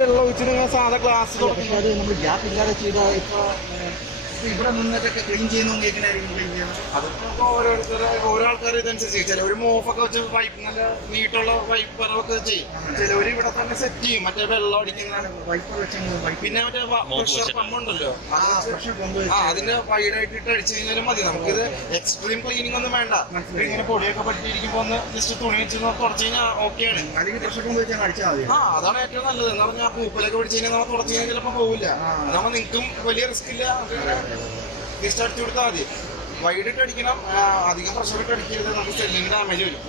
വെള്ളം ഒഴിച്ച് നിങ്ങൾ സാധാ ഗ്ലാസ് അത് നമ്മൾ ഗ്യാപ്പ് ഇല്ലാതെ ചെയ്താൽ ഇപ്പോൾ ഇവിടെ നിന്നിട്ടൊക്കെ ക്ലീൻ ചെയ്യുന്ന കേൾക്കണായിരിക്കും ക്ലീൻ ചെയ്യുന്നത്. അതിപ്പോ ഓരോ ആൾക്കാർ ഇതനുസരിച്ച് ചിലവർ മോഫൊക്കെ വെച്ച് പൈപ്പ് നല്ല നീട്ടുള്ള പൈപ്പ് പറവൊക്കെ ചെയ്യും. ചിലവർ ഇവിടെ തന്നെ സെറ്റ് ചെയ്യും. മറ്റേ വെള്ളം അടിക്കുന്ന വൈപ്പർ വെച്ച് പിന്നെ മറ്റേ പ്രഷർ പമ്പ് ഉണ്ടല്ലോ, അതിന്റെ വൈഡായിട്ട് ഇട്ട് അടിച്ചു കഴിഞ്ഞാലും മതി. നമുക്കിത് എക്സ്ട്രീം ക്ലീനിങ് ഒന്നും വേണ്ട. ഇങ്ങനെ പൊടിയൊക്കെ പറ്റിയിരിക്കുമ്പോ ഒന്ന് ജസ്റ്റ് തുണി വെച്ച് തുടച്ചു കഴിഞ്ഞാൽ ഓക്കെയാണ്. അല്ലെങ്കിൽ പ്രഷർ പമ്പ് വെച്ചാൽ അടിച്ചാൽ മതി. അതാണ് ഏറ്റവും നല്ലത്. എന്ന് പറഞ്ഞാൽ പൂപ്പിലൊക്കെ പിടിച്ചു കഴിഞ്ഞാൽ നമ്മൾ തുടച്ചു കഴിഞ്ഞാൽ ചിലപ്പോൾ പോകില്ല. അതാകുമ്പോൾ നിങ്ങൾക്കും വലിയ റിസ്ക് ഇല്ല. ജസ്റ്റ് അടിച്ചു കൊടുത്താൽ മതി. വൈഡിട്ട് അടിക്കണം, അധികം പ്രഷർ ഇട്ട് അടിക്കരുത്. നമുക്ക് സെല്ലിന് ഡാമേജ് വരും.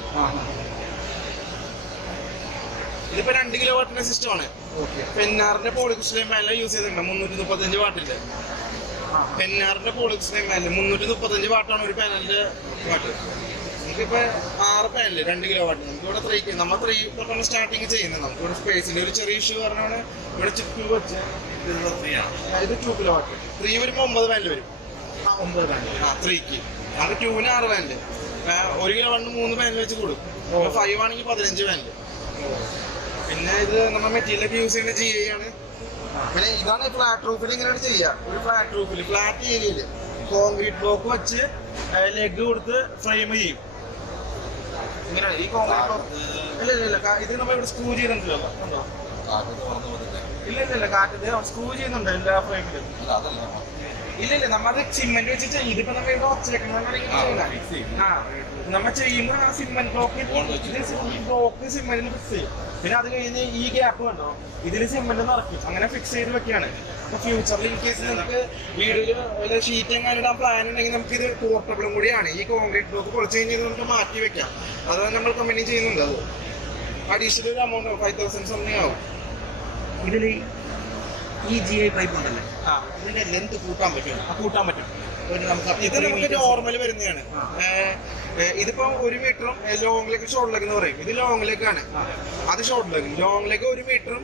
ഇതിപ്പോ 2 കിലോ വാട്ടിന്റെ സിസ്റ്റമാണ്. പെന്നാറിന്റെ പോളിക്രിസ്റ്റൈൻ പാനൽ യൂസ് ചെയ്തിട്ടുണ്ട്. 335 വാട്ടിന്റെ പെന്നാറിന്റെ പോളിക്രിസ്റ്റൈൻ പാനൽ 335 വാട്ടാണ് ഒരു പാനലിന്റെ വാട്ട്. നമുക്കിപ്പോ 6 പാനല് 2 കിലോ വാട്ട്. നമുക്കിവിടെ 3 തൊട്ടാണ് സ്റ്റാർട്ടിങ് ചെയ്യുന്നത്. നമുക്കിവിടെ സ്പേസിന്റെ ഒരു ചെറിയ ഇഷ്യൂ കാരണമാണ് ഇവിടെ ചുറ്റു വെച്ച്. ഇത് 2 കിലോ വാട്ട്. 3 വരുമ്പോ 9 പാനൽ വരും. 3ക്ക് നമുക്ക് 2-ന് 6 പാനല്. 1 കിലോ വണ്ണ് 3 പാനൽ വെച്ച് കൊടുക്കും. 5 ആണെങ്കിൽ 15 പാനല്. പിന്നെ ഇത് നമ്മൾ മെറ്റീരിയലൊക്കെ യൂസ് ചെയ്യുന്ന GI ആണ്. പിന്നെ ഇതാണ് ഫ്ലാറ്റ് റൂഫിൽ ഇങ്ങനെയാണ് ചെയ്യുക. ഒരു ഫ്ലാറ്റ് റൂഫിൽ ഫ്ലാറ്റ് ഏരിയയില് കോൺക്രീറ്റ് ബ്ലോക്ക് വെച്ച് ലെഗ് കൊടുത്ത് ഫ്രെയിം ചെയ്യും. ഇങ്ങനെയാണ് ഈ കോൺക്രീറ്റ് ബ്ലോക്ക്. ഇല്ല ഇത് നമ്മൾ ഇവിടെ സ്ക്രൂ ചെയ്തിട്ടുണ്ടല്ലോ. ഉണ്ടോ? ഇല്ല കാറ്റ് സ്ക്രൂ ചെയ്യുന്നുണ്ട് എല്ലാ ഫ്രെയിമിലും. ഇല്ല നമ്മളത് സിമെന്റ് വെച്ച് ചെയ്യും. ഇതിപ്പോ നമ്മൾ ഇവിടെ ഒച്ചേക്കുന്ന നമ്മൾ ചെയ്യുമ്പോൾ ആ സിമെന്റ് ബ്ലോക്ക് സിമെന്റിൽ ഫിക്സ് ചെയ്യും. പിന്നെ അത് കഴിഞ്ഞ് ഈ ഗ്യാപ്പ് കണ്ടോ, ഇതിൽ സിമെന്റ് നിറയ്ക്കും. അങ്ങനെ ഫിക്സ് ചെയ്ത് വെക്കുകയാണ്. അപ്പൊ ഫ്യൂച്ചറിൽ ഇൻ കേസ് നമുക്ക് വീടിൽ ഷീറ്റ് എങ്ങാനിടാൻ പ്ലാൻ ഉണ്ടെങ്കിൽ നമുക്ക് ഇത് പോർട്ടബിളും കൂടിയാണ്. ഈ കോൺക്രീറ്റ് ബ്ലോക്ക് കുറച്ച് കഴിഞ്ഞ് നമുക്ക് മാറ്റി വെക്കാം. അതാണ് നമ്മൾ കമ്പനി ചെയ്യുന്നുണ്ട്. അത് അഡീഷണൽ ഒരു എമൗണ്ട് 5,000 സംതിങ് ആവും. ഇതിൽ ഈ GI പൈപ്പ് ഉണ്ടല്ലേ, ഇതിന്റെ ലെന്ത് കൂട്ടാൻ പറ്റും. ഇത് നമുക്ക് നോർമൽ വരുന്നതാണ്. ഇതിപ്പോ 1 മീറ്ററും ലോങ് ലെഗ് ഷോർട്ട് ലെഗ് എന്ന് പറയും. ഇത് ലോങ് ലെഗ് ആണ്, അത് ഷോർട്ട് ലെഗ്. ലോങ് ലെഗ് 1 മീറ്ററും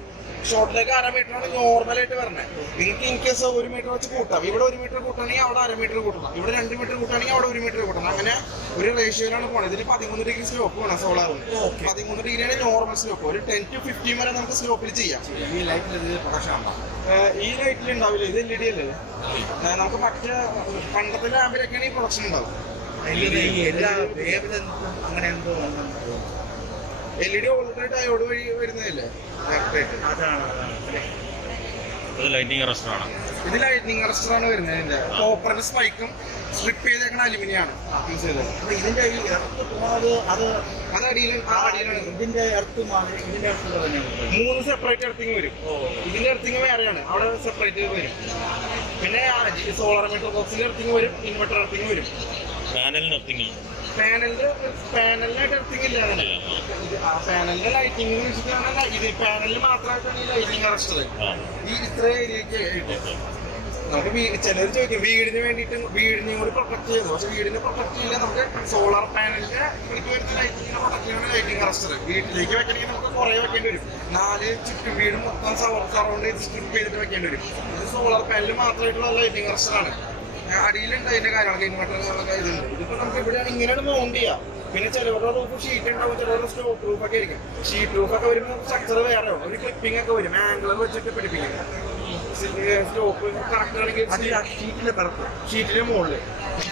ഷോർട്ട് ലെഗ് 1/2 മീറ്ററാണ് നോർമലായിട്ട് വരുന്നത്. നിങ്ങൾക്ക് ഇൻ കേസ് 1 മീറ്റർ വെച്ച് കൂട്ടാം. ഇവിടെ 1 മീറ്റർ കൂട്ടണമെങ്കിൽ അവിടെ 1/2 മീറ്റർ കൂട്ടണം. ഇവിടെ 2 മീറ്റർ കൂട്ടുകയാണെങ്കിൽ അവിടെ 1 മീറ്റർ കൂട്ടണം. അങ്ങനെ ഒരു റേഷ്യോയിലാണ് പോണത്. ഇതിൽ 13 ഡിഗ്രി സ്ലോപ്പ് വേണം. സോളാറിന് 13 ഡിഗ്രിയാണ് നോർമൽ സ്ലോപ്പ്. ഒരു 10 to 15 വരെ നമുക്ക് സ്ലോപ്പിൽ ചെയ്യാം. ഈ ലൈറ്റിൽ പ്രകാശം ഈ ലൈറ്റിൽ ഉണ്ടാവില്ല. ഇത് LED അല്ലേ. നമുക്ക് മറ്റേ പണ്ടത്തെ ലാമ്പിലൊക്കെയാണ് ഈ പ്രൊഡക്ഷൻ ഉണ്ടാവും. അങ്ങനെ എന്തോ LED ഓൾറെഡി ഡയോഡ് വഴി വരുന്നതല്ലേ. ഇത് ലൈറ്റിംഗ് അറസ്റ്ററാണ്. ഇത് ലൈറ്റിംഗ് അറസ്റ്ററാണ് വരുന്നത്. ഇതിന്റെ കോപ്പറിന്റെ സ്പൈക്കും സ്ട്രിപ്പ് ചെയ്തേക്കണ അലുമിനിയാണ് യൂസ് ചെയ്തത്. ഇതിന്റെ ഈ എർത്ത് പോകുന്നത് അത് അടിയിലാണ്. ഇതിന്റെ എർത്തും ഇതിന്റെ എർത്ത് 3 സെപ്പറേറ്റ് എർത്തിങ് വരും. ഇതിന്റെ എർത്തിങ് വേറെയാണ്, അവിടെ സെപ്പറേറ്റ് വരും. പിന്നെ സോളാർ മീറ്റർ ബോക്സിന്റെ എർത്തിങ് വരും, ഇൻവെർട്ടർ എർത്തിങ് വരും. പാനലിന് എർത്തിങ് പാനലിനായിട്ട് എർത്തിങ് ഇല്ല. പാനലിന്റെ ലൈറ്റിംഗ് വെച്ചിട്ടാണ് ഇത്. പാനലിൽ മാത്രമായിട്ടാണ് ഈ ലൈറ്റിംഗ് അറസ്റ്റർ. ഈ ഇത്ര ഏരിയക്ക് ആയിട്ട് നമുക്ക് ചിലർ ചോദിക്കും വീടിന് വേണ്ടിയിട്ട് വീടിനെ കൂടി പ്രൊട്ടക്ട് ചെയ്യുന്നു. പക്ഷെ വീടിനെ പ്രൊട്ടക്ട് ചെയ്യില്ല. നമുക്ക് സോളാർ പാനലിന്റെ വരുന്ന ലൈറ്റിങ്ങിനെ പ്രൊട്ടക്ട് ചെയ്യുന്ന ലൈറ്റിംഗ് അറസ്റ്റർ. വീട്ടിലേക്ക് വെക്കണമെങ്കിൽ നമുക്ക് കുറെ വെക്കേണ്ടി വരും. 4 ചുറ്റും വീട് മൊത്തം സറൗണ്ട് ചെയ്ത് സ്ട്രിപ്പ് ചെയ്തിട്ട് വെക്കേണ്ടി വരും. ഇത് സോളാർ പാനലിൽ മാത്രമായിട്ടുള്ള ലൈറ്റിംഗ് അറസ്റ്ററാണ്. അടിയിലുണ്ട് അതിന്റെ കാര്യങ്ങളൊക്കെ, ഇൻവെർട്ടറുകളൊക്കെ ഇതുണ്ട്. ഇതിപ്പോ നമുക്ക് ഇവിടെയാണ് ഇങ്ങനെയാണ് മൗണ്ട് ചെയ്യാം. പിന്നെ ചിലവരുടെ റൂഫ് ഷീറ്റ് ഉണ്ടാവും, ചിലവരുടെ സ്റ്റോപ്പ് റൂഫൊക്കെ ആയിരിക്കും. ഷീറ്റ് റൂഫൊക്കെ വരുമ്പോൾ സ്ട്രക്ചർ വേറെ ഒരു ക്ലിപ്പിംഗ് ഒക്കെ വരും. ആംഗിൾ വെച്ചിട്ട് പിടിപ്പിക്കും. സ്റ്റോപ്പ് കറക്റ്റ് ആണെങ്കിൽ ഷീറ്റിന്റെ മുകളിൽ.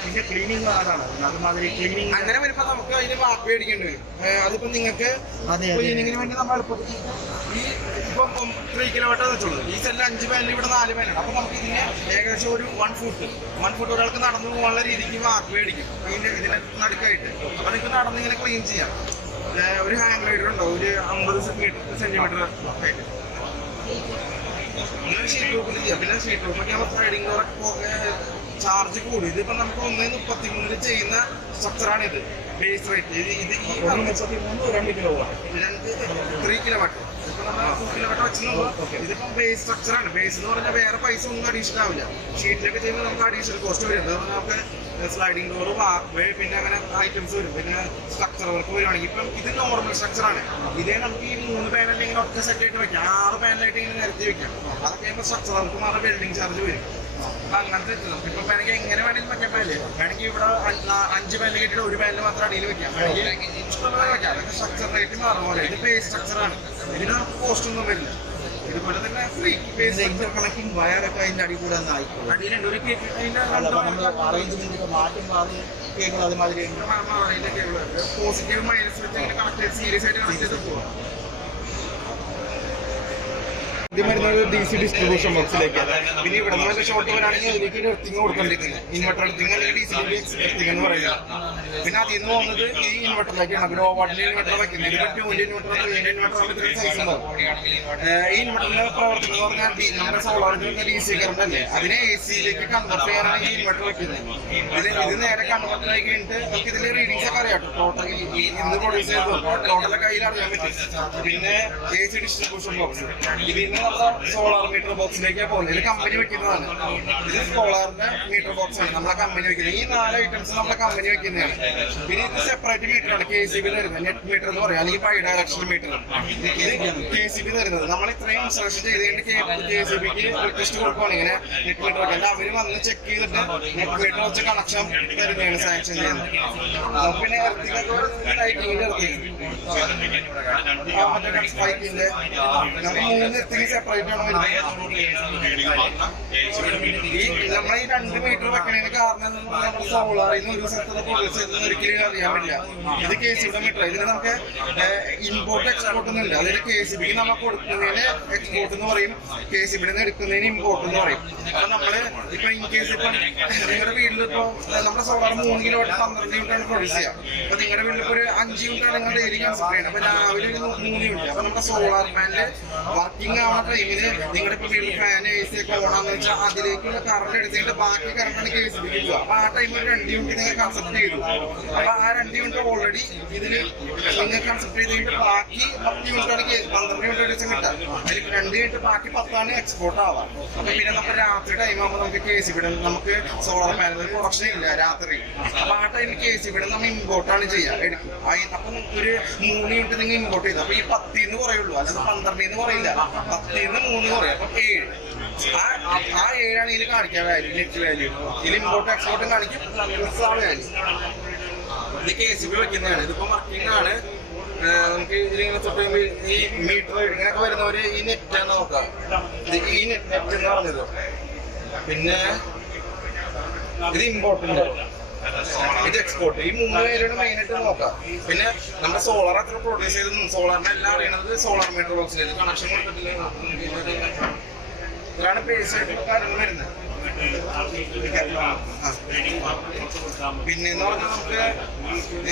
പിന്നെ ക്ലീനിങ് അതാണ് അതുമാതിരി ക്ലീനിങ്. അങ്ങനെ വരുമ്പോ നമുക്ക് അതിന് വാക്ക് മേടിക്കേണ്ടി വരും. അതിപ്പോ നിങ്ങൾക്ക് ക്ലീനിങ്ങിന് വേണ്ടി നമ്മൾ എളുപ്പത്തിൽ ഈ ഇപ്പം 3 കിലോ വാട്ട് വെച്ചുള്ളത്. ഈ സെല്ലിൽ 5 പാനൽ, ഇവിടെ 4 പാനുണ്ട്. അപ്പൊ നമുക്ക് ഇതിന് ഏകദേശം ഒരു 1 ഫുട്ട് ഒരാൾക്ക് നടന്നു പോകാനുള്ള രീതിക്ക് വാക്ക് മേടിക്കും. ഇതിന്റെ നടുക്കായിട്ട്. അപ്പൊ നിങ്ങൾക്ക് നടന്നിങ്ങനെ ക്ലീൻ ചെയ്യാം. ഒരു ഹാങ് റൈഡർ ഉണ്ടാവും, ഒരു 50 സെന്റിമീറ്റർ ആയിട്ട്. അങ്ങനെ ഷീറ്റ് റൂഫിൽ ചെയ്യാം. പിന്നെ ഷീറ്റ് റൂഫൊക്കെ ആകുമ്പോൾ സ്ലൈഡിംഗ് ഡോറൊക്കെ ചാർജ് കൂടി. ഇതിപ്പോ നമുക്ക് 1.33 ചെയ്യുന്ന സ്ട്രക്ചറാണ് ഇത്. ബേസ് റേറ്റ് ഇത് 2 കിലോ വാട്ട് 3 കിലോ വാട്ട്. ഇപ്പൊ നമ്മൾ 2 കിലോ വാട്ട് വെച്ചിട്ടുള്ളൂ. ഇതിപ്പോ ബേസ് സ്ട്രക്ചറാണ്. ബേസ് എന്ന് പറഞ്ഞാൽ വേറെ പൈസ ഒന്നും അഡീഷണൽ ആവില്ല. ഷീറ്റിലൊക്കെ ചെയ്യുമ്പോൾ നമുക്ക് അഡീഷണൽ കോസ്റ്റ് വരും. നമുക്ക് സ്ലൈഡിംഗ് ഡോർ, വാക്ക്, പിന്നെ അങ്ങനെ ഐറ്റംസ് വരും. പിന്നെ സ്ട്രക്ചർ വർക്ക് വരുവാണെങ്കിൽ ഇപ്പം ഇത് നോർമൽ സ്ട്രക്ചറാണ്. ഇതേ നമുക്ക് ഈ 3 പാനലിൽ ഇങ്ങനെ ഒറ്റ സെറ്റ് ആയിട്ട് വെക്കാം. 6 പാനലായിട്ട് ഇങ്ങനെ നിരത്തി വെക്കാം. അതൊക്കെ ആകുമ്പോൾ സ്ട്രക്ചർ വർക്ക് മാത്രം വെൽഡിംഗ് ചാർജ് വരും. അപ്പൊ അങ്ങനത്തെ ഇപ്പൊ വേണമെങ്കിൽ എങ്ങനെ വേണമെങ്കിലും വെക്കാൻ പാനല് വേണമെങ്കിൽ ഇവിടെ 5 പാനൽ കിട്ടിയിട്ട് 1 പാനൽ മാത്രം അടിയിൽ വെക്കാം. വേണമെങ്കിൽ ഇഷ്ടംപോലെ വെക്കാം. അതൊക്കെ സ്ട്രക്ചർ റേറ്റ് മാറും പോലെ. ഇത് ബേസ് സ്ട്രക്ചറാണ്. ഇതിന് നമുക്ക് കോസ്റ്റ് ഒന്നും വരില്ല. ഇതുപോലെ ഇന്റർ കണക്റ്റിംഗ് വയറൊക്കെ അതിന്റെ അടി കൂടെ ഒന്ന് ആയിക്കോളും. അടിയിലുണ്ട് ഒരു അതപ്പോ നമ്മൾ അറേഞ്ച്മെന്റ് ഒക്കെ മാറ്റുമ്പോൾ അത് കേൾക്കുന്നത് അതുമാതിരി പോസിറ്റീവ് മൈനസ് വെച്ച് അങ്ങനെ കണക്ട് സീരിയസ് ആയിട്ട് കണക്ട് ചെയ്ത് പോവാം. ഇത് വരുന്നത് DC ഡിസ്ട്രിബ്യൂഷൻ ബോക്സിലേക്ക്. പിന്നെ ഇവിടെ നിന്ന് ഷോർട്ട് വരാണെങ്കിൽ അതിലേക്ക് ഒരു എർത്തിങ് കൊടുക്കേണ്ടിരിക്കുന്നത്. ഇൻവെർട്ടർ എർത്തിങ് അല്ലെങ്കിൽ DC എർത്തിങ് എന്ന് പറയുക. പിന്നെ അതിൽ നിന്ന് പോകുന്നത് ഈ ഇൻവെർട്ടറിലേക്കാണ്. ലോ വാട്ടിന്റെ ഇൻവെർട്ടർ വയ്ക്കുന്നത്. ഇതിൽ 2 ഇൻവെർട്ടർ 3 ഇൻവെർട്ടർ സൈസ് ഉണ്ടാവും. ഈ ഇൻവെർട്ടറിന്റെ പ്രവർത്തനം എന്ന് പറഞ്ഞാൽ നമ്മുടെ സോളാറിന്റെ DC കറണ്ട് അല്ലേ, അതിനെ AC-ലേക്ക് കൺവെർട്ട് ചെയ്യാനാണ് ഈ ഇൻവെർട്ടർ വയ്ക്കുന്നത്. ഇത് നേരെ കൺവെർട്ട് ആയി കഴിഞ്ഞിട്ട് നമുക്ക് ഇതിൽ റീഡിങ്സ് ഒക്കെ അറിയാം. ടോട്ടൽ ഇന്ന് പ്രൊഡ്യൂസ് ചെയ്തോ ടോട്ടലെ കയ്യിൽ അറിയാൻ പറ്റും. പിന്നെ AC ഡിസ്ട്രിബ്യൂഷൻ ബോക്സ് ഇതിൽ നിന്ന് സോളാർ മീറ്റർ ബോക്സിലേക്കാണ് പോകുന്നത്. ഇത് കമ്പനി വെക്കുന്നതാണ്. ഇത് സോളാറിന്റെ മീറ്റർ ബോക്സ് ആണ് നമ്മളെ കമ്പനി വെക്കുന്നത്. ഈ 4 ഐറ്റംസ് നമ്മളെ കമ്പനി വെക്കുന്നതാണ്. പിന്നെ ഇത് സെപ്പറേറ്റ് മീറ്റർ ആണ് KSEB തരുന്നത്. നെറ്റ് മീറ്റർ എന്ന് പറയാം, അല്ലെങ്കിൽ ബൈ ഡയറക്ഷണൽ മീറ്റർ. ഇത് KSEB തരുന്നത്. നമ്മൾ ഇത്രയും ഇൻസ്ട്രക്ഷൻ ചെയ്തുകൊണ്ട് KSEBക്ക് റിക്വസ്റ്റ് കൊടുക്കുവാണ് ഇങ്ങനെ നെറ്റ് മീറ്റർ വെക്കാൻ. അവര് വന്ന് ചെക്ക് ചെയ്തിട്ട് നെറ്റ് മീറ്റർ വെച്ച് കണക്ഷൻ തരുന്നതാണ് സാങ്ഷൻ ചെയ്യുന്നത്. പിന്നെ ലൈറ്റിങ്ങിന്റെ മറ്റേ സ്പൈക്കിന്റെ നമ്മൾ 3 എർത്തിങ് സെപ്പറേറ്റ് ആണ് വരുന്നത്. ഈ നമ്മളെ ഈ 2 മീറ്റർ വെക്കണതിന് കാരണം നമ്മുടെ സോളാറിൽ നിന്ന് ഒരു സ്ഥലത്ത് പ്രൊഡ്യൂസ് ചെയ്തെന്ന് ഒരിക്കലും അറിയാൻ പറ്റില്ല. ഇത് KSEB മീറ്റർ. ഇതിന് നമുക്ക് ഇമ്പോർട്ട് എക്സ്പോർട്ട് ഒന്നുമില്ല. അതായത് KSEBക്ക് നമ്മൾ കൊടുക്കുന്നതിന് എക്സ്പോർട്ട് എന്ന് പറയും, KSEB നിന്ന് എടുക്കുന്നതിന് ഇമ്പോർട്ട് എന്ന് പറയും. അപ്പൊ നമ്മള് ഇപ്പൊ ഇൻ കേസ് ഇപ്പൊ നിങ്ങളുടെ വീട്ടിൽ ഇപ്പൊ നമ്മുടെ സോളാർ 3 കിലോവാട്ട് 12 യൂണിറ്റാണ് പ്രൊഡ്യൂസ് ചെയ്യുക. അപ്പൊ നിങ്ങളുടെ വീട്ടിൽ ഇപ്പൊ ഒരു 5 യൂണിറ്റാണ് നിങ്ങൾ ഡെയിലി കൺസിഡർ ചെയ്യുന്നത്. അപ്പൊ രാവിലെ ഒരു 3 യൂണിറ്റ്. അപ്പൊ നമ്മുടെ സോളാർ പാനല് വർക്കിംഗ് ആവുന്ന ടൈമില് നിങ്ങളുടെ ഇപ്പൊ വീട്ടിൽ ഫാൻ AC ഒക്കെ ഓണാന്ന് വെച്ചാൽ അതിലേക്കുള്ള കറണ്ട് എടുത്തിട്ട് ബാക്കി കറണ്ടാണ് KSEBക്ക് പോകുക. അപ്പൊ ആ ടൈമിൽ 2 യൂണിറ്റ് നിങ്ങൾ കൺസെപ്റ്റ് ചെയ്തു. അപ്പൊ ആ 2 യൂണിറ്റ് ഓൾറെഡി ഇതില് നിങ്ങൾ കൺസെപ്റ്റ് ചെയ്തിട്ട് ബാക്കി 10 യൂണിറ്റാണ് 12 യൂണിറ്റ് വെച്ച് കിട്ടുക. അതിൽ 2 യൂണിറ്റ് ബാക്കി 10 എക്സ്പോർട്ട് ആവാം. അപ്പൊ പിന്നെ നമ്മൾ രാത്രി ടൈം ആകുമ്പോൾ നമുക്ക് KSEB നമുക്ക് സോളാർ പാനൽ പ്രൊഡക്ഷൻ ഇല്ല രാത്രി. അപ്പൊ ആ ടൈമിൽ KSEB നമ്മൾ ഇമ്പോർട്ടാണ് ചെയ്യുക എടുക്കും. അപ്പൊ ഒരു 3 യൂണിറ്റ് നിങ്ങൾ ഇമ്പോർട്ട് ചെയ്തു. അപ്പൊ ഈ 10 എന്ന് പറയുള്ളൂ, അല്ലാതെ 12 എന്ന് പറയില്ല. 10 3 പറയും. അപ്പൊ 7 ആ 7 ഇതിൽ കാണിക്കാൻ വാല്യൂ, നെറ്റ് വാല്യൂ. ഇതിൽ ഇമ്പോർട്ട് എക്സ്പോർട്ടും കാണിക്കും, പ്ലസ് ആ വാല്യൂ. ഇത് KSEB വെക്കുന്നതാണ്. ഇതിപ്പോ വർക്കിംഗ് ആണ്. നമുക്ക് ഇതിലിങ്ങനെ തൊട്ട് ഈ മീറ്റർ ഇങ്ങനെയൊക്കെ വരുന്നവര് ഈ നെറ്റാണ് നോക്കാം. ഈ നെറ്റ് എന്ന് പറഞ്ഞത്. പിന്നെ ഇത് ഇമ്പോർട്ടന്റ്, ഇത് എക്സ്പോർട്ട്. ഈ 3 പേരാണ് മെയിനായിട്ട് നോക്കാം. പിന്നെ നമ്മുടെ സോളാർ എത്ര പ്രൊഡ്യൂസ് ചെയ്തെന്നും സോളാറിന്റെ എല്ലാം അറിയണത് സോളാർ മീറ്റർ ബോക്സിൽ കണക്ഷൻ കൊടുത്തിട്ടില്ല. ഇതാണ് ബേസ് ആയിട്ടുള്ള കാര്യങ്ങൾ വരുന്നത്. പിന്നെന്ന് പറഞ്ഞാൽ നമുക്ക്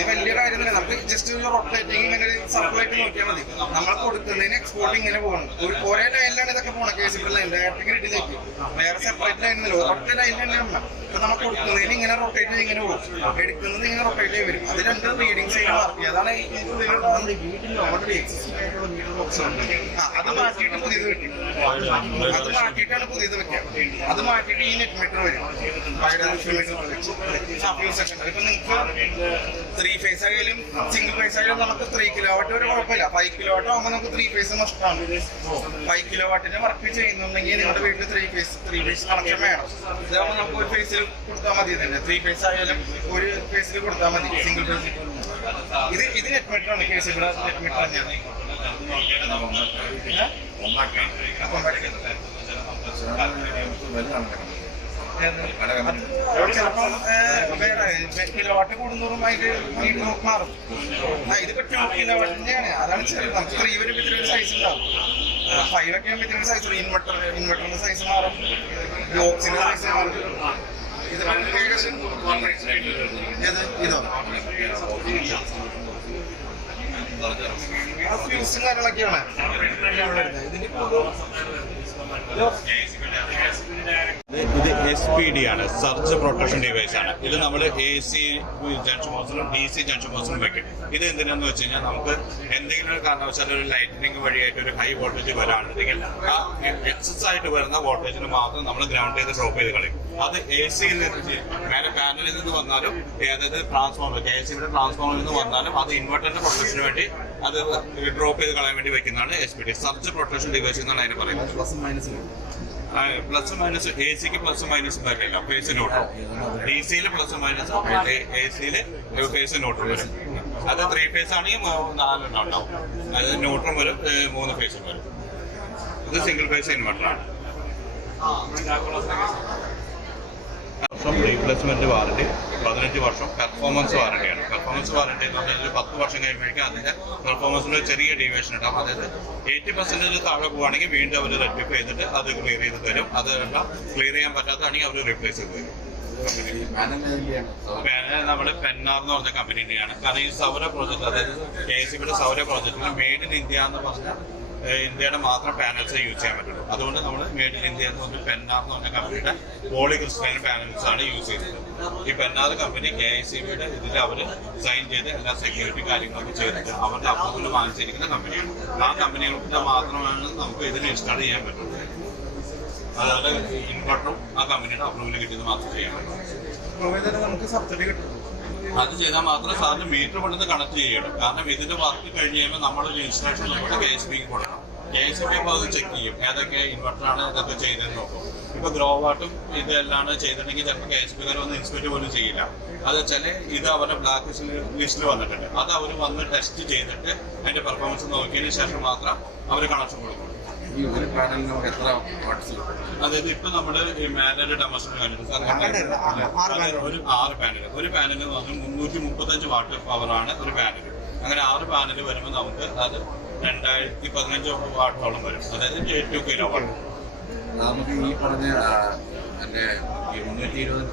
വലിയ കാര്യം തന്നെ, നമുക്ക് ജസ്റ്റ് ഒരു റൊട്ടേറ്റിംഗ് ഇങ്ങനെ സർക്കുലേറ്റ് നോക്കിയാൽ മതി. നമ്മൾ കൊടുക്കുന്നതിന് എക്സ്പോർട്ട് ഇങ്ങനെ പോകണം. ഒരേ ലൈനിലാണ് ഇതൊക്കെ പോകണം. KSEB ലൈൻ ഡയറക്റ്റ് ഗ്രിഡിലേക്ക് വേറെ സെപ്പറേറ്റ് ലൈനിലോ ഒറ്റ ലൈൻ തന്നെയാണ്. അപ്പൊ നമ്മൾ കൊടുക്കുന്നതിന് ഇങ്ങനെ റൊട്ടേറ്റ് ചെയ്ത് ഇങ്ങനെ പോകും, എടുക്കുന്നത് ഇങ്ങനെ റൊട്ടേറ്റ് ചെയ്ത് വരും. അത് 2 റീഡിങ്സ് ചെയ്ത് മാർക്ക് ചെയ്യുക. അതാണ് വീട്ടിൽ ഓൾറെഡി എക്സിസ്റ്റ് ആയിട്ടുള്ള മീറ്റർ ബോക്സ് ഉണ്ട്. അത് മാറ്റിയിട്ട് പുതിയത് വെക്കും. അത് മാറ്റിയിട്ടാണ് പുതിയത് വെക്കുക. അത് മാറ്റിയിട്ട് ഈ നെറ്റ് മീറ്റർ വരും. ഇപ്പൊ നിങ്ങൾക്ക് 3 ഫേസ് ആയാലും സിംഗിൾ ഫേസ് ആയാലും നമുക്ക് 3 കിലോവാട്ട് വരെ കുഴപ്പമില്ല. 5 കിലോവാട്ട് ആകുമ്പോൾ നമുക്ക് 3 ഫേസ് നഷ്ടമാണ്. 5 കിലോവാട്ടിന് വർക്ക് ചെയ്യുന്നുണ്ടെങ്കിൽ നിങ്ങളുടെ വീട്ടിൽ 3 ഫേസ് കണക്ഷൻ വേണം. ഇതാകുമ്പോൾ നമുക്ക് ഒരു ഫേസിൽ കൊടുത്താൽ മതി. തന്നെ 3 ഫേസ് ആയാലും ഒരു ഫേസിൽ കൊടുത്താൽ മതി. സിംഗിൾ ഫേസ് ഇത് നെറ്റ് മീറ്റർ ആണ്. KSEB നെറ്റ് മീറ്റർ തന്നെയാണ്. ചിലപ്പം കിലോവാട്ട് കൂടുന്നോറും അതിന്റെ മീറ്റർ മാറും. ഇതിപ്പോ 2 കിലോവാട്ടിന്റെയാണ്. അതാണ് ചെറിയ. നമുക്ക് 3 വരെ ഇത്തിരി സൈസ് ഉണ്ടാവും. 5 ഒക്കെ ആകുമ്പോൾ ഇത്തിരി സൈസ്. ഇൻവെർട്ടറിന്റെ സൈസ് മാറും, ബോക്സിന്റെ സൈസ് മാറും. ഇത് ഏകദേശം ഇതോ ഫ്യൂസും കാര്യങ്ങളൊക്കെയാണ് ഇതിന്റെ. ഇത് SPD ആണ്, സർജ് പ്രൊട്ടക്ഷൻ ഡിവൈസ് ആണ്. ഇത് നമ്മൾ AC ജംഗ്ഷൻ ബോക്സിലും DC ജംഗ്ഷൻ ബോക്സിലും വെക്കും. ഇത് എന്തിനാന്ന് വെച്ച് കഴിഞ്ഞാൽ നമുക്ക് എന്തെങ്കിലും ഒരു കാരണവശാൽ ഒരു ലൈറ്റനിങ് വഴിയായിട്ട് ഒരു ഹൈ വോൾട്ടേജ് വരാണെന്നുണ്ടെങ്കിൽ ആ എക്സസ് ആയിട്ട് വരുന്ന വോൾട്ടേജിന് മാത്രം നമ്മൾ ഗ്രൗണ്ട് ചെയ്ത് ഡ്രോപ്പ് ചെയ്ത് കളയും. അത് AC-യിൽ മേലെ പാനലിൽ നിന്ന് വന്നാലും, അതായത് ട്രാൻസ്ഫോമർ KSEBയുടെ ട്രാൻസ്ഫോമറിൽ നിന്ന് വന്നാലും അത് ഇൻവെർട്ടറിന്റെ പ്രൊട്ടക്ഷന് വേണ്ടി അത് ഡ്രോപ്പ് ചെയ്ത് കളയാൻ വേണ്ടി വെക്കുന്നതാണ് SPD, സർജ് പ്രൊട്ടക്ഷൻ ഡിവൈസ് എന്നാണ് അതിന് പറയുന്നത്. പ്ലസും മൈനസ് AC-ക്ക് പ്ലസും മൈനസും വരില്ല, ഫേസ് ന്യൂട്രൽ. DC-യിൽ പ്ലസും മൈനസും, AC-യിൽ ഫേസ് ന്യൂട്രൽ വരും. അത് 3 ഫേസ് ആണെങ്കിൽ 4 ഉണ്ടാവും. അതായത് ന്യൂട്രൽ വരും, 3 ഫേസും വരും. ഇത് സിംഗിൾ ഫേസ് ഇൻവെർട്ടറാണ്. വർഷം റീപ്ലേസ്മെന്റ് വാറണ്ടി, 15 വർഷം പെർഫോമൻസ് വാറണ്ടിയാണ്. പെർഫോമൻസ് വാറണ്ടി എന്ന് പറഞ്ഞാൽ 10 വർഷം കഴിയുമ്പോഴേക്കും അതിന്റെ പെർഫോമൻസിന് ചെറിയ ഡീവിയേഷൻ ഉണ്ടാവും. അതായത് 80% താഴെ പോവുകയാണെങ്കിൽ വീണ്ടും അവർ റെക്ടിഫൈ ചെയ്തിട്ട് അത് ക്ലിയർ ചെയ്ത് തരും. അതെല്ലാം ക്ലിയർ ചെയ്യാൻ പറ്റാത്തതാണെങ്കിൽ അവർ റീപ്ലേസ് ചെയ്ത് തരും. പാനൽ നമ്മുടെ പെന്നാർ എന്ന് പറഞ്ഞ കമ്പനിയാണ്. കാരണം ഈ സൗര പ്രോജക്ട്, അതായത് KSEBയുടെ സൗര പ്രോജക്റ്റിൽ മെയ്ഡ് ഇൻ ഇന്ത്യ എന്ന് പറഞ്ഞ ഇന്ത്യയുടെ മാത്രം പാനൽസ് യൂസ് ചെയ്യാൻ പറ്റുള്ളൂ. അതുകൊണ്ട് നമ്മൾ മെയ്ഡ് ഇൻ ഇന്ത്യ എന്ന് പറഞ്ഞ പെന്നാർ എന്ന് പറഞ്ഞ കമ്പനിയുടെ പോളിക്രിസ്റ്റൈൻ പാനൽസ് ആണ് യൂസ് ചെയ്തത്. ഈ പെന്നാർ കമ്പനി KSEBയുടെ ഇതിൽ അവർ സൈൻ ചെയ്ത് എല്ലാ സെക്യൂരിറ്റി കാര്യങ്ങളൊക്കെ ചെയ്തിട്ട് അവരുടെ അപ്രൂവൽ വാങ്ങിച്ചിരിക്കുന്ന കമ്പനിയാണ്. ആ കമ്പനികൾക്ക് മാത്രമാണ് നമുക്ക് ഇതിൽ ഇൻസ്റ്റാൾ ചെയ്യാൻ പറ്റുള്ളൂ. അതായത് ഇൻവെർട്ടറും ആ കമ്പനിയുടെ അപ്രൂവൽ കിട്ടിയത് മാത്രം ചെയ്യാൻ പറ്റും. നമുക്ക് സബ്സിഡി കിട്ടും. അത് ചെയ്താൽ മാത്രമേ സാറിന് മീറ്റർ കൊണ്ടുവന്ന് കണക്ട് ചെയ്യണം. കാരണം ഇതിന്റെ വർക്ക് കഴിഞ്ഞ് കഴിയുമ്പോൾ നമ്മളൊരു ഇൻസ്ട്രക്ഷൻ ഇവിടെ KSEBക്ക് കൊടുക്കണം. KSEB അപ്പോൾ അത് ചെക്ക് ചെയ്യും ഏതൊക്കെ ഇൻവെർട്ടറാണ് ഇതൊക്കെ ചെയ്തതെന്ന് നോക്കും. ഇപ്പൊ ഗ്രോ വാട്ടും ഇതെല്ലാം ചെയ്തിട്ടുണ്ടെങ്കിൽ ചിലപ്പോൾ KSEBക്കാർ വന്ന് ഇൻസ്പെക്ട് പോലും ചെയ്യില്ല. അത് വെച്ചാൽ ഇത് അവരുടെ ബ്ലാക്ക് ലിസ്റ്റിൽ വന്നിട്ടുണ്ട്. അത് അവർ വന്ന് ടെസ്റ്റ് ചെയ്തിട്ട് അതിന്റെ പെർഫോമൻസ് നോക്കിയതിന് ശേഷം മാത്രം അവർ കണക്ഷൻ കൊടുക്കും. അതായത് ഇപ്പൊ നമ്മുടെ ഈ മാനേജർ ഡെമോൺസ്ട്രേഷൻ കണ്ടിട്ട് ഒരു 6 പാനൽ, ഒരു പാനൽ എന്ന് പറഞ്ഞാൽ 335 വാട്ട് പവറാണ് ഒരു പാനൽ. അങ്ങനെ 6 പാനൽ വരുമ്പോൾ നമുക്ക് അത് 2015 വാട്ടോളം വരും. അതായത് 2 കിലോ വാട്ട്. നമുക്ക് ഈ പറഞ്ഞ എന്റെ 335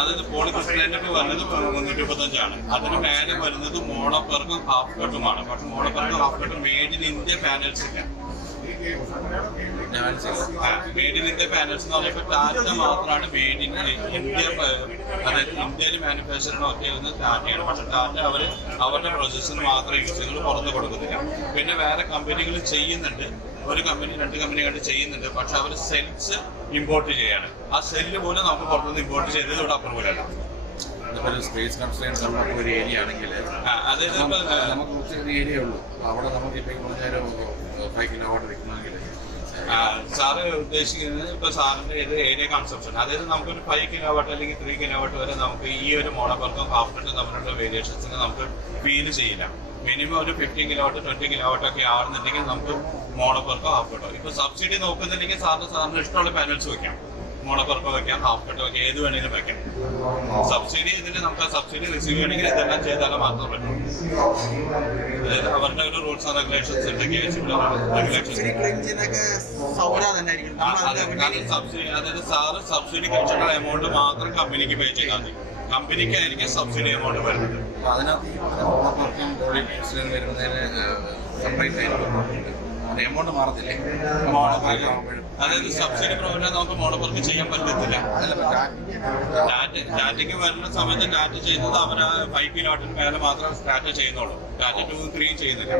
അതായത് പോളിക്രിസ്റ്റൈൻ്റെ വരുന്നത് 335 അതിന് മേലെ വരുന്നത് മോണോപെർക്കും ഹാഫ് കട്ടുമാണ്. പക്ഷെ മോണോപെർക്കും ഹാഫ് കട്ടും മെയ്ഡ് ഇൻ ഇന്ത്യ പാനൽസ് ഇല്ല. മെയ്ഡ് ഇൻ ഇന്ത്യ പാനൽസ് എന്ന് പറയുമ്പോൾ ടാറ്റ മാത്രമാണ് മെയ്ഡ് ഇൻ ഇന്ത്യ, അതായത് ഇന്ത്യയിൽ മാനുഫാക്ചറിങ് ഒക്കെ ചെയ്യുന്നത് ടാറ്റയാണ്. പക്ഷെ ടാറ്റ അവരുടെ പ്രോസസ്സിന് മാത്രമേ യൂസ് ചെയ്യുന്നത്, പുറത്ത് കൊടുക്കുന്നില്ല. പിന്നെ വേറെ കമ്പനികൾ ചെയ്യുന്നുണ്ട്, ഒരു കമ്പനി 2 കമ്പനി കണ്ട് ചെയ്യുന്നുണ്ട്. പക്ഷെ അവർ സെൽസ് ഇമ്പോർട്ട് ചെയ്യാണ്. ആ സെല്ല് പോലും നമുക്ക് പുറത്തുനിന്ന് ഇമ്പോർട്ട് ചെയ്തത് ഇവിടെ അപ്രൂവലല്ല. സ്പേസ് കൺസ്ട്രെയിൻസ് ഉള്ള ഒരു ഏരിയ ആണെങ്കിൽ അതായത് നമുക്ക് കുറച്ചൊരു ഏരിയ ഉള്ളൂ. അവിടെ നമുക്ക് ഇപ്പൊ കുറച്ചൊരു 5 കിലോവാട്ട് വെക്കണമെങ്കിൽ സാറ് ഉദ്ദേശിക്കുന്നത് ഇപ്പൊ സാറിന്റെ ഇത് ഏരിയ കൺസപ്ഷൻ, അതായത് നമുക്കൊരു 5 കിലോവാട്ട് അല്ലെങ്കിൽ 3 കിലോവാട്ട് വരെ നമുക്ക് ഈ ഒരു മോണോപെർക്കും ഹാഫ് കട്ടും തമ്മിലുള്ള വേരിയേഷൻസിന് നമുക്ക് ഫീൽ ചെയ്യില്ല. മിനിമം ഒരു 15 കിലോവാട്ട് 20 കിലോവാട്ട് ഒക്കെ ആണെന്നുണ്ടെങ്കിൽ നമുക്ക് മോണോപെർക്കോ ഹാഫ് കട്ടോ. ഇപ്പൊ സബ്സിഡി നോക്കുന്നുണ്ടെങ്കിൽ സാറിന് ഇഷ്ടമുള്ള പാനൽസ് വെക്കാം. മോണോപെർക്കോ വെക്കാം, ഹാഫ് കട്ടോ വെക്കാം, ഏത് വേണമെങ്കിലും വെക്കാം. സബ്സിഡി ഇതിൽ നമുക്ക് ആ സബ്സിഡി റിസീവ് ചെയ്യണമെങ്കിൽ ഇതെല്ലാം ചെയ്താലും മാത്രം പറ്റും. അതായത് അവരുടെ ഒരു റൂൾസ് ആൻഡ് റെഗുലേഷൻസ് ഉണ്ട്. സബ്സിഡി അതായത് സാറ് സബ്സിഡി കഴിച്ചിട്ടുള്ള എമൗണ്ട് മാത്രം കമ്പനിക്ക് പേ ചെയ്താൽ മതി. കമ്പനിക്കായിരിക്കും സബ്സിഡി എമൗണ്ട് വരുന്നത്. അതിനകത്ത് എമൗണ്ട് മാറത്തില്ലേ? അതായത് സബ്സിഡി പ്രോഗ്രാം നമുക്ക് മോണോപെർക്ക് ചെയ്യാൻ പറ്റത്തില്ല. ടാറ്റയ്ക്ക് വരുന്ന സമയത്ത് ടാറ്റ ചെയ്യുന്നത് അവർ 5 കിലോവാട്ടിന് മേലെ മാത്രം ടാറ്റ ചെയ്യുന്നുള്ളൂ. ടാറ്റ 2, 3 ചെയ്യുന്നില്ല.